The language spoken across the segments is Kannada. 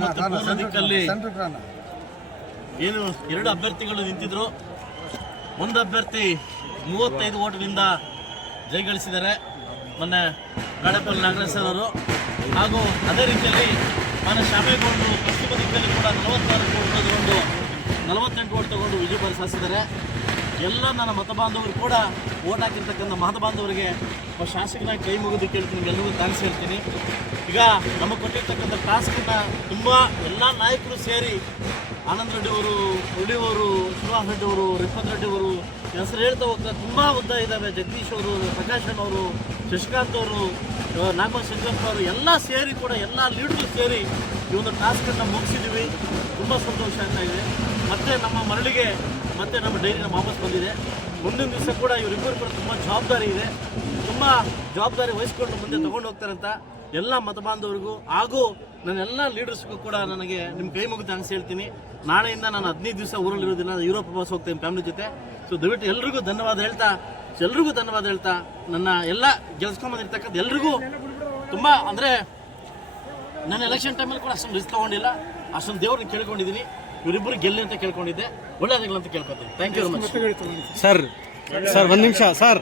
ದಿಕ್ಕು ಮತ್ತು ಪೂರ್ವ ದಿಕ್ಕಲ್ಲಿ ಏನು ಎರಡು ಅಭ್ಯರ್ಥಿಗಳು ನಿಂತಿದ್ರು. ಒಂದು ಅಭ್ಯರ್ಥಿ ಮೂವತ್ತೈದು ಓಟ್ಗಳಿಂದ ಜಯಗಳಿಸಿದ್ದಾರೆ ಮೊನ್ನೆ ಸರ್ ಅವರು ಹಾಗೂ ಅದೇ ರೀತಿಯಲ್ಲಿ ಮನೆ ಶಾಮೇಗೌಡರು ಪಶ್ಚಿಮ ದಿಕ್ಕಲ್ಲಿ ಕೂಡ ನಲವತ್ತಾರು ಓಟ್ ತಗೊಂಡು ನಲವತ್ತೆಂಟು ಓಟ್ ತಗೊಂಡು ವಿಜಯ ಸಾಧಿಸಿದ್ದಾರೆ. ಎಲ್ಲ ನನ್ನ ಮತ ಬಾಂಧವರು ಕೂಡ ಓಟ್ ಹಾಕಿರ್ತಕ್ಕಂಥ ಮತ ಬಾಂಧವರಿಗೆ ಒಬ್ಬ ಶಾಸಕನಾಗಿ ಕೈ ಮುಗಿದು ಕೇಳ್ತೀನಿ ಎಲ್ಲರಿಗೂ ಥ್ಯಾಂಕ್ಸ್ ಹೇಳ್ತೀನಿ. ಈಗ ನಮಗೆ ಕೊಟ್ಟಿರ್ತಕ್ಕಂಥ ಟಾಸ್ಕನ್ನು ತುಂಬ ಎಲ್ಲ ನಾಯಕರು ಸೇರಿ ಆನಂದ್ ರೆಡ್ಡಿ ಅವರು ಹುಳಿಯವರು ಶ್ರೀನಿವಾಸ್ ರೆಡ್ಡಿ ಅವರು ರಿಪ್ಪತ್ ರೆಡ್ಡಿ ಅವರು, ಹೆಸರು ಹೇಳ್ತಾ ಹೋಗ್ತಾ ತುಂಬ ಉದ್ದ ಇದ್ದಾವೆ ಜಗದೀಶ್ ಅವರು, ಪ್ರಕಾಶ್ ಅವರು, ಶಶಿಕಾಂತ್ ಅವರು ನಾಗಮ ಶಂಕರಪ್ಪ ಅವರು, ಎಲ್ಲ ಸೇರಿ ಕೂಡ ಎಲ್ಲ ಲೀಡ್ರು ಸೇರಿ ಈ ಒಂದು ಟಾಸ್ಕನ್ನು ಮುಗಿಸಿದ್ದೀವಿ ತುಂಬ ಸಂತೋಷ ಆಗ್ತಾ ಇದೆ. ಮತ್ತೆ ನಮ್ಮ ಮರಳಿಗೆ ಮತ್ತೆ ನಮ್ಮ ಡೈರಿ ನಮ್ಮ ವಾಪಸ್ ಬಂದಿದೆ. ಮುಂದಿನ ದಿವಸ ಕೂಡ ಇವರಿಬ್ಬರು ಕೂಡ ತುಂಬ ಜವಾಬ್ದಾರಿ ಇದೆ. ತುಂಬ ಜವಾಬ್ದಾರಿ ವಹಿಸ್ಕೊಂಡು ಮುಂದೆ ತಗೊಂಡು ಹೋಗ್ತಾರಂತ ಎಲ್ಲ ಮತ ಬಾಂಧವರಿಗೂ ಹಾಗೂ ನನ್ನ ಎಲ್ಲ ಲೀಡರ್ಸ್ಗೂ ಕೂಡ ನನಗೆ ನಿಮ್ಮ ಕೈ ಮುಗಿದ ಅನ್ಸಿ ಹೇಳ್ತೀನಿ. ನಾಳೆಯಿಂದ ನಾನು ಹದಿನೈದು ದಿವಸ ಊರಲ್ಲಿರೋದಿಲ್ಲ ಯುರೋಪ್ ಪ್ರವಾಸ ಹೋಗ್ತೇನೆ ಫ್ಯಾಮಿಲಿ ಜೊತೆ. ಸೊ ದಯವಿಟ್ಟು ಎಲ್ರಿಗೂ ಧನ್ಯವಾದ ಹೇಳ್ತಾ, ಎಲ್ರಿಗೂ ಧನ್ಯವಾದ ಹೇಳ್ತಾ, ನನ್ನ ಎಲ್ಲ ಗೆಲ್ಸ್ಕೊಂಬಂದಿರ್ತಕ್ಕಂಥ ಎಲ್ರಿಗೂ ತುಂಬ ಅಂದರೆ ನನ್ನ ಎಲೆಕ್ಷನ್ ಟೈಮಲ್ಲಿ ಕೂಡ ಅಷ್ಟೊಂದು ರಿಸ್ಕ್ ತಗೊಂಡಿಲ್ಲ. ಅಷ್ಟೊಂದು ದೇವ್ರನ್ನ ಕೇಳ್ಕೊಂಡಿದ್ದೀನಿ. ಇವರಿಬ್ಬರು ಗೆಲ್ಲಿ ಅಂತ ಕೇಳ್ಕೊಂಡಿದ್ದೆ. ಅಂತ ಕೇಳ್ಕೊತೀನಿ. Thank you very much sir sir ಒಂದು ನಿಮಿಷ ಸರ್.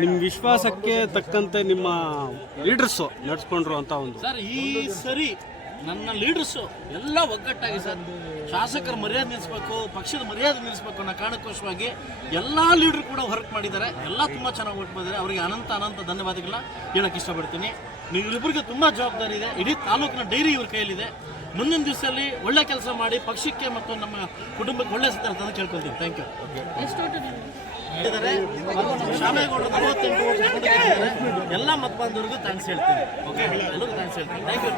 ನಿಮ್ಮ ವಿಶ್ವಾಸಕ್ಕೆ ತಕ್ಕಂತೆ ನಿಮ್ಮ ಲೀಡರ್ಸು ನಡೆಸ್ಕೊಂಡ್ರು ಅಂತ ಒಂದು. ಸರ್ ಈ ಸರಿ ನನ್ನ ಲೀಡರ್ಸು ಎಲ್ಲ ಒಗ್ಗಟ್ಟಾಗಿ ಸರ್ ಶಾಸಕರ ಮರ್ಯಾದೆ ನಿಲ್ಲಿಸ್ಬೇಕು ಪಕ್ಷದ ಮರ್ಯಾದೆ ನಿಲ್ಲಿಸ್ಬೇಕು ಅನ್ನೋ ಕಾರಣಕ್ಕೋಸ್ಕರವಾಗಿ ಎಲ್ಲ ಲೀಡರ್ ಕೂಡ ವರ್ಕ್ ಮಾಡಿದ್ದಾರೆ. ಎಲ್ಲ ತುಂಬ ಚೆನ್ನಾಗಿ ವರ್ಕ್ ಮಾಡಿದ್ದಾರೆ. ಅವರಿಗೆ ಅನಂತ ಅನಂತ ಧನ್ಯವಾದಗಳನ್ನ ಹೇಳಕ್ಕೆ ಇಷ್ಟಪಡ್ತೀನಿ. ನೀವು ತುಂಬಾ ತುಂಬ ಜವಾಬ್ದಾರಿ ಇದೆ. ಇಡೀ ತಾಲೂಕಿನ ಡೈರಿ ಇವ್ರ ಕೈಯಲ್ಲಿದೆ. ಮುಂದಿನ ದಿವಸದಲ್ಲಿ ಒಳ್ಳೆ ಕೆಲಸ ಮಾಡಿ ಪಕ್ಷಕ್ಕೆ ಮತ್ತು ನಮ್ಮ ಕುಟುಂಬಕ್ಕೆ ಒಳ್ಳೆ ಅಂತ ಕೇಳ್ಕೊಳ್ತೀನಿ. ಥ್ಯಾಂಕ್ ಯು ನಲವತ್ತೆಂಟು ಓಟ್. ಎಲ್ಲ ಮತ ಬಾಂಧವರಿಗೂ ಥ್ಯಾಂಕ್ಸ್ ಹೇಳ್ತೀನಿ. ಓಕೆ ಎಲ್ಲರಿಗೂ ಥ್ಯಾಂಕ್ಸ್ ಹೇಳ್ತೀನಿ. Thank you